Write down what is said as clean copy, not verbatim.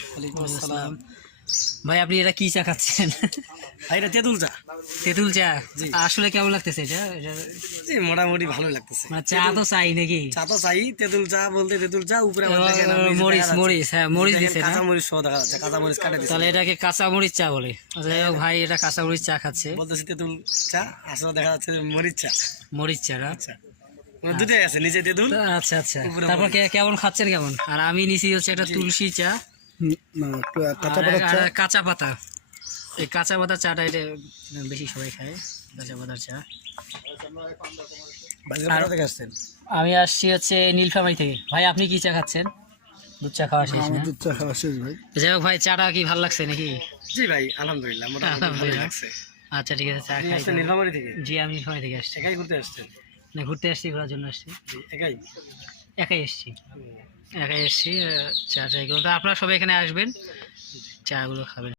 ওয়ালাইকুম আসসালাম। ভাই আপনি এটা কি চা খাচ্ছেন? ভাই এটা তেঁতুল চা। তেঁতুল চা? জি। আসলে কেমন লাগতেছে এটা? জি মোটামুটি ভালোই লাগতেছে। মানে চা তো চাই নাকি? চা তো চাই, তেঁতুল চা বলতে তেঁতুল চা উপরে আবার দেখেন আপনি যে মরিচ দেখা যাচ্ছে, মরিচ, হ্যাঁ মরিচ দেখেন দিছে না? কাঁচা মরিচ সহ দেখা যাচ্ছে, কাঁচা মরিচ কাটে দিছে। তাহলে এটাকে কাঁচা মরিচ চা বলে। আচ্ছা যাই হোক ভাই, এটা কাঁচা মরিচ চা খাচ্ছে। বলতেছি তেঁতুল চা, আসলে দেখা যাচ্ছে যে মরিচ চা। মরিচ চা না? আচ্ছা মানে দুটাই আছে, নিচে তেঁতুল। আচ্ছা আচ্ছা, উপরে তারপর কেমন খাচ্ছেন কেমন? আর আমি নিছি হচ্ছে একটা তুলসী চা আর কাঁচা পাতা। এই কাঁচা পাতার চাটা এটা বেশি সবাই খায়, কাঁচা পাতার চা। আর থেকে আসছেন? আমি আসছি হচ্ছে নীলফামারী থেকে। ভাই আপনি কি চা খাচ্ছেন? দুধ চা খাওয়া শেষ না? দুধ চা খাওয়া শেষ ভাই। যাই হোক ভাই, চাটা কি ভালো লাগছে নাকি? জি ভাই আলহামদুলিল্লাহ, মোটামুটি ভালোই আলহামদুলিল্লাহ। লাগছে। আচ্ছা ঠিক আছে, চা আপনি খাই আসছেন তাহলে। নীলফামারী থেকে? জি আমি নীলফামারী থেকে আসছি। একাই ঘুরতে আসছেন? না, ঘুরতে আসছি, ঘোরার জন্য আসছি। জি একাই? একাই এসছি, একাই এসছি। চা ট্রাই করুন, তো আপনারা সবাই এখানে আসবেন, চাগুলো খাবেন।